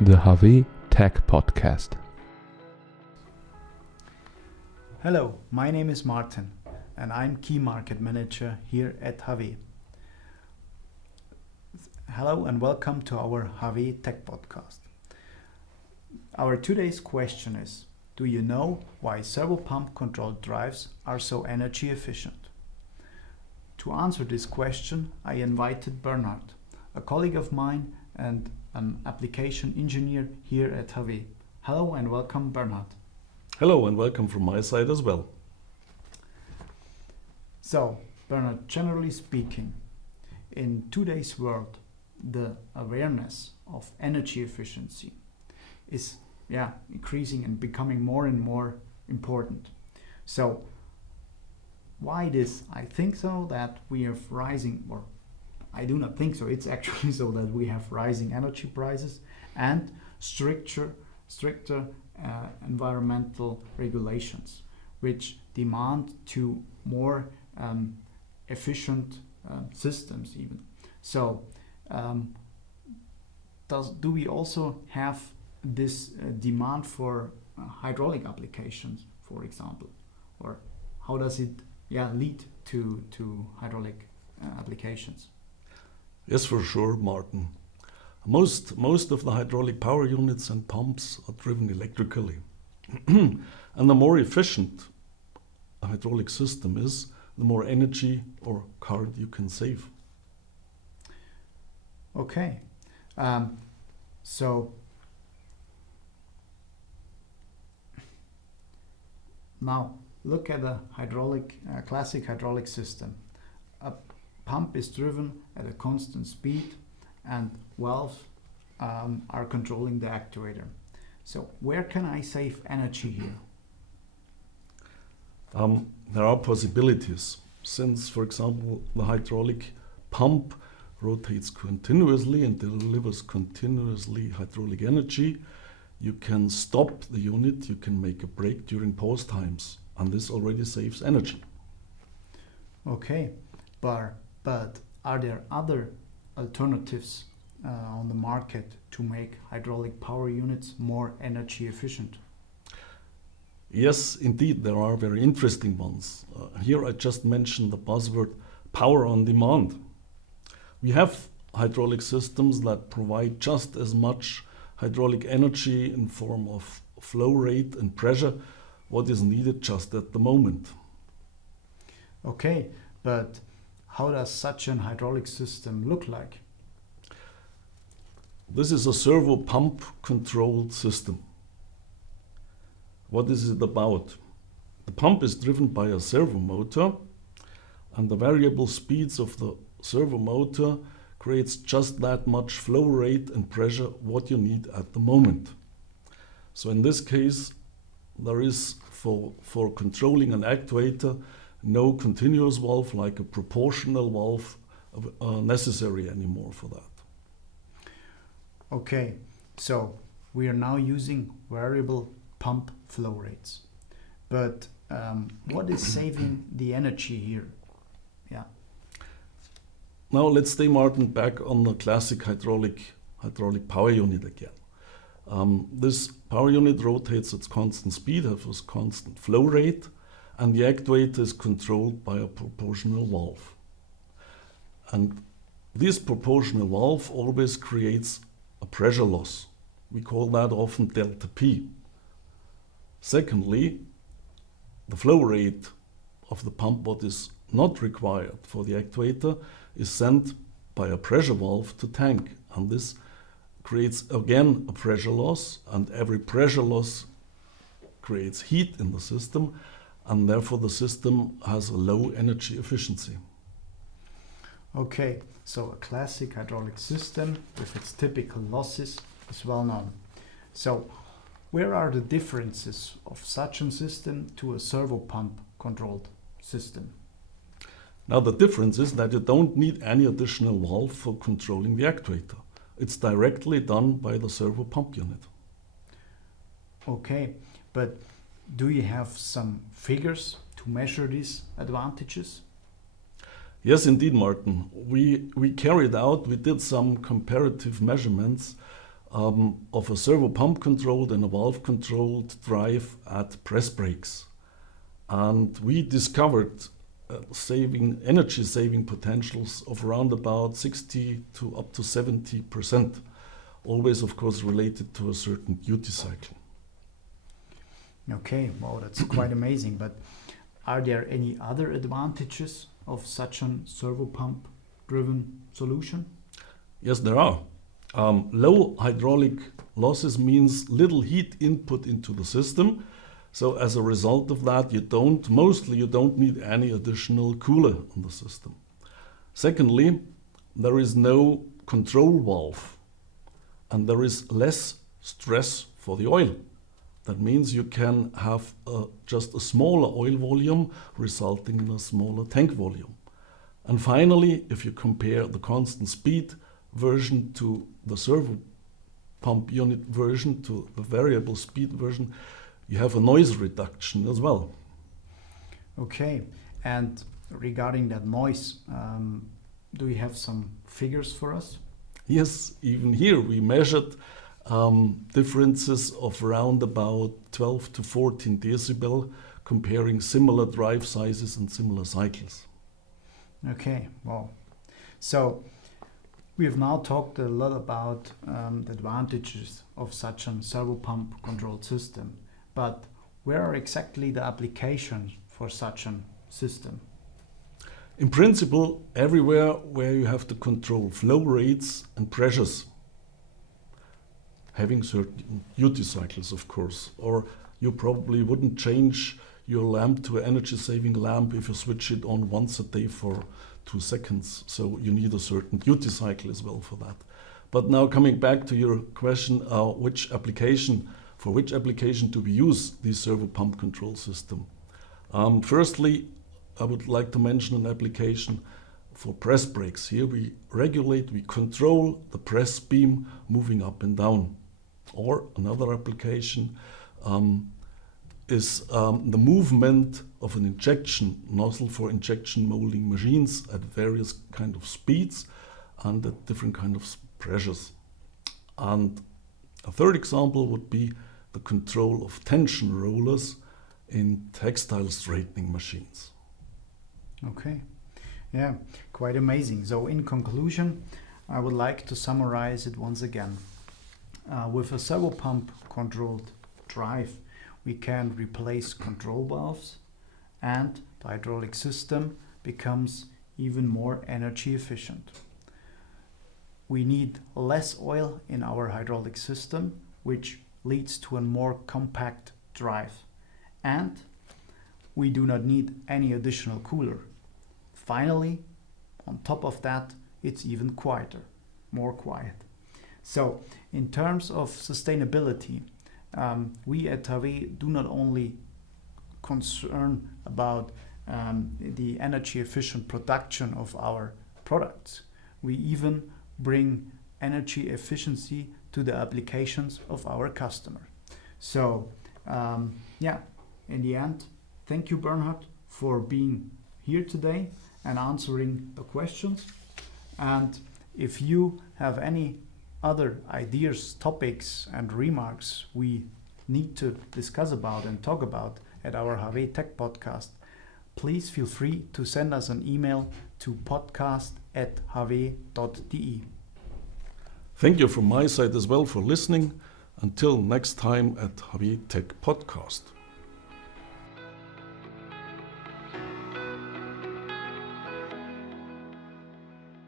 the HAWE Tech Podcast. Hello, my name is Martin and I'm Key Market Manager here at HAWE. Hello and welcome to our HAWE Tech Podcast. Our today's question is, do you know why servo pump controlled drives are so energy efficient? To answer this question, I invited Bernhard, a colleague of mine and an application engineer here at HAWE. Hello and welcome, Bernhard. Hello and welcome from my side as well. So, Bernhard, generally speaking, in today's world, the awareness of energy efficiency is increasing and becoming more and more important. So, why this? I think so that we have rising, or I do not think so, it's actually so that we have rising energy prices and stricter environmental regulations, which demand to more efficient systems even. So, do we also have this demand for hydraulic applications, for example, or how does it lead to hydraulic applications? Yes, for sure, Martin. Most of the hydraulic power units and pumps are driven electrically. And the more efficient a hydraulic system is, the more energy or current you can save. Okay. So now look at a classic hydraulic system. A pump is driven at a constant speed and valves are controlling the actuator. So where can I save energy here? There are possibilities. Since, for example, the hydraulic pump rotates continuously and delivers continuously hydraulic energy, you can stop the unit, you can make a break during pause times, and this already saves energy. Okay, but are there other alternatives on the market to make hydraulic power units more energy efficient? Yes, indeed, there are very interesting ones. Here I just mentioned the buzzword power on demand. We have hydraulic systems that provide just as much hydraulic energy in form of flow rate and pressure, what is needed just at the moment. Okay, but how does such an hydraulic system look like? This is a servo pump controlled system. What is it about? The pump is driven by a servo motor, and the variable speeds of the servo motor creates just that much flow rate and pressure what you need at the moment. So in this case, there is for controlling an actuator no continuous valve like a proportional valve necessary anymore for that. Okay, so we are now using variable pump flow rates. But what is saving the energy here? Yeah. Now let's stay, Martin, back on the classic hydraulic power unit again. This power unit rotates at constant speed, has a constant flow rate, and the actuator is controlled by a proportional valve. And this proportional valve always creates a pressure loss. We call that often delta P. Secondly, the flow rate of the pump, what is not required for the actuator, is sent by a pressure valve to tank, and this creates again a pressure loss, and every pressure loss creates heat in the system, and therefore the system has a low energy efficiency. Okay, so a classic hydraulic system with its typical losses is well known. So where are the differences of such a system to a servo pump controlled system? Now the difference is that you don't need any additional valve for controlling the actuator. It's directly done by the servo pump unit. Okay, but do you have some figures to measure these advantages? Yes, indeed, Martin. We did some comparative measurements of a servo pump controlled and a valve controlled drive at press brakes. And we discovered energy saving potentials of around about 60 to up to 70%, always of course related to a certain duty cycle. Okay, well, that's quite amazing. But are there any other advantages of such a servo pump driven solution? Yes, there are. Low hydraulic losses means little heat input into the system. So as a result of that, you don't need any additional cooler on the system. Secondly, there is no control valve and there is less stress for the oil. That means you can have just a smaller oil volume resulting in a smaller tank volume. And finally, if you compare the constant speed version to the servo pump unit version to the variable speed version, you have a noise reduction as well. Okay, and regarding that noise, do you have some figures for us? Yes, even here we measured differences of around about 12 to 14 decibel comparing similar drive sizes and similar cycles. Okay, well, so we have now talked a lot about the advantages of such a servo pump controlled system, but where are exactly the applications for such a system? In principle, everywhere where you have to control flow rates and pressures, having certain duty cycles, of course, or you probably wouldn't change your lamp to an energy-saving lamp if you switch it on once a day for 2 seconds. So you need a certain duty cycle as well for that. But now coming back to your question, for which application do we use this servo pump control system? Firstly, I would like to mention an application for press brakes. Here we control the press beam moving up and down. Or another application is the movement of an injection nozzle for injection molding machines at various kind of speeds and at different kind of pressures. And a third example would be the control of tension rollers in textile straightening machines. Okay, yeah, quite amazing. So in conclusion, I would like to summarize it once again. With a servo pump controlled drive, we can replace control valves and the hydraulic system becomes even more energy efficient. We need less oil in our hydraulic system, which leads to a more compact drive. And we do not need any additional cooler. Finally, on top of that, it's even quieter, more quiet. So, in terms of sustainability, we at HAWE do not only concern about the energy efficient production of our products, we even bring energy efficiency to the applications of our customer. So, in the end, thank you, Bernhard, for being here today and answering the questions. And if you have any other ideas, topics, and remarks we need to discuss about and talk about at our HAWE Tech Podcast, please feel free to send us an email to podcast@hawe.de. Thank you from my side as well for listening. Until next time at HAWE Tech Podcast.